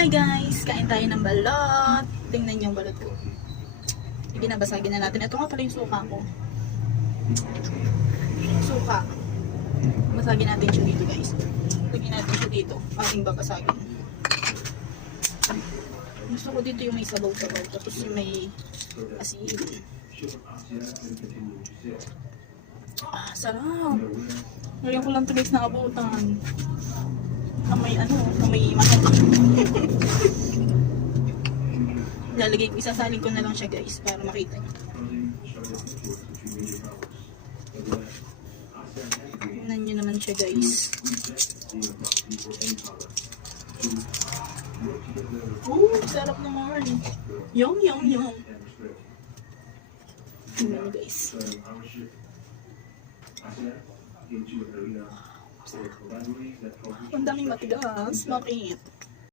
Hi guys! Kain tayo ng balot. Tingnan yung balot ko. Binabasagin na natin. Ito nga pala yung suka ko. Suka. Basagin natin siya dito guys. Lagyan natin siya dito. Ating babasagin. Gusto ko dito yung may sabaw-sabaw. Tapos yung may asin. Sarap. Ngayon ko lang ito guys naabutan. May manok. Isasalin ko na lang siya guys para makita niyo. Tingnan niyo naman siya guys. Sarap naman. Yum. Tingnan niyo guys. Ang daming matigas. Bakit?